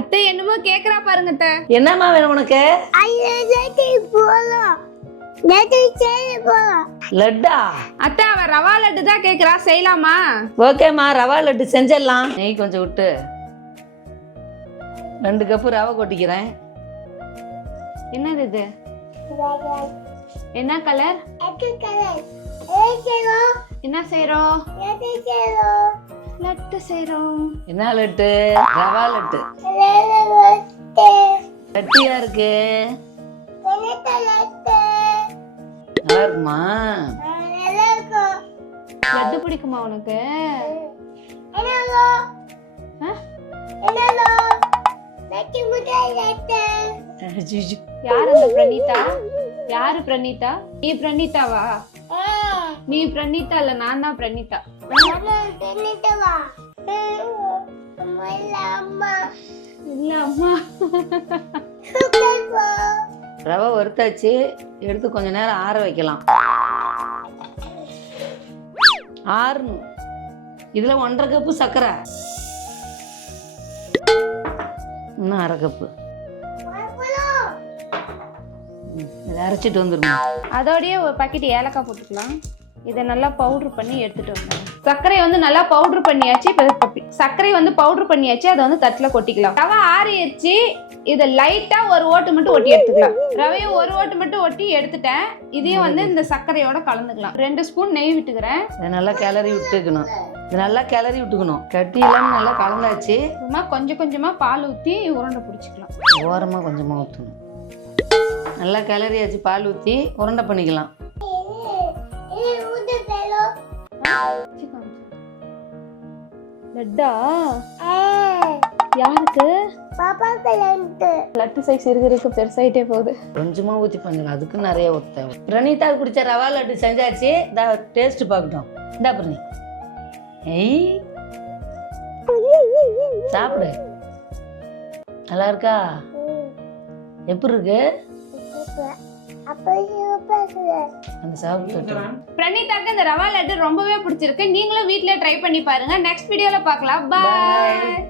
அத்தை என்னமோ கேக்குறா பாருங்க அத்தை. என்னம்மா வேணும் உனக்கு? போலாம் லட்டா? அத்தை அவ ரவா லட்டு தான் கேக்குறா. செய்யலாமா? ஓகேம்மா ரவா லட்டு செஞ்சிடலாம். நெய் கொஞ்சம் விட்டு. ரெண்டு கப்பு ரவை கொட்டிக்கிறேன். என்னது இது? என்ன கலர் என்ன செய்றோம்? லட்டு செய்றோம். என்ன லட்டு? ரவா லட்டு. கட்டியா இருக்கு? நல்லா இருக்குமா? லட்டு பிடிக்குமா உனக்கு. யார் அந்த பிரணீதா? யாரு பிரணீதா? நீ பிரணீதாவா? நீ பிரணீதா இல்ல நான் தான் பிரணீதா. ரவை வறுத்தாச்சு. எடுத்து கொஞ்ச நேரம் ஆற வைக்கலாம். ஆறணும். இதுல ஒன்றரை கப்பு சர்க்கரை. இன்னும் அரை கப்பு. அரைச்சிட்டு வந்துடணும். அதோடய ஒரு பாக்கெட் ஏலக்காய் போட்டுக்கலாம். இதை நல்லா பவுடர் பண்ணி எடுத்துட்டு வந்தோம் சர்க்கரை வந்து நல்லா பவுடர் பண்ணியாச்சு இப்போ பப்பி- சர்க்கரை வந்து பவுடர் பண்ணியாச்சு அதை வந்து தட்டில் கொட்டிக்கலாம். ரவை ஆறிடுச்சு இதை லைட்டா ஒரு ஓட்டு மட்டும் ஒட்டி எடுத்துக்கலாம். ரவையை ஒரு ஓட்டு மட்டும் ஒட்டி எடுத்துட்டேன். இதையும் வந்து இந்த சர்க்கரையோட கலந்துக்கலாம். ரெண்டு ஸ்பூன் நெய் விட்டுக்கிறேன். இதை நல்லா கிளறி விட்டுக்கணும். இது நல்லா கிளறி விட்டுக்கணும். கட்டி இல்லாமல் நல்லா கலந்தாச்சு. சும்மா கொஞ்சம் கொஞ்சமா பால் ஊற்றி உருண்டை பிடிச்சிக்கலாம். ஓரமாக கொஞ்சமாக ஊற்றணும் நல்லா கிளறியாச்சு பால் ஊற்றி உருண்டை பண்ணிக்கலாம். லட்டா. யாருக்கு? லட்டு சைஸ் இருக்கு இருக்கு பெருசாயிட்டே போகுது. கொஞ்சமாக ஊற்றி பண்ணுங்க அதுக்கு நிறைய ஊற்ற பிரணீதா குடிச்ச ரவா லட்டு செஞ்சாச்சு இந்த டேஸ்ட் பார்க்கட்டும். இந்தா பிரணி. ஏய். சாப்பிடு. நல்லா இருக்கா? எப்படி இருக்கு? அந்த சாப்பிட்டு தொட்டு. பிரணீதாக்கு இந்த ரவா லட்டு ரொம்பவே பிடிச்சிருக்கு. நீங்களும் வீட்ல ட்ரை பண்ணி பாருங்க. நெக்ஸ்ட் வீடியோல பார்க்கலாம். பாய்.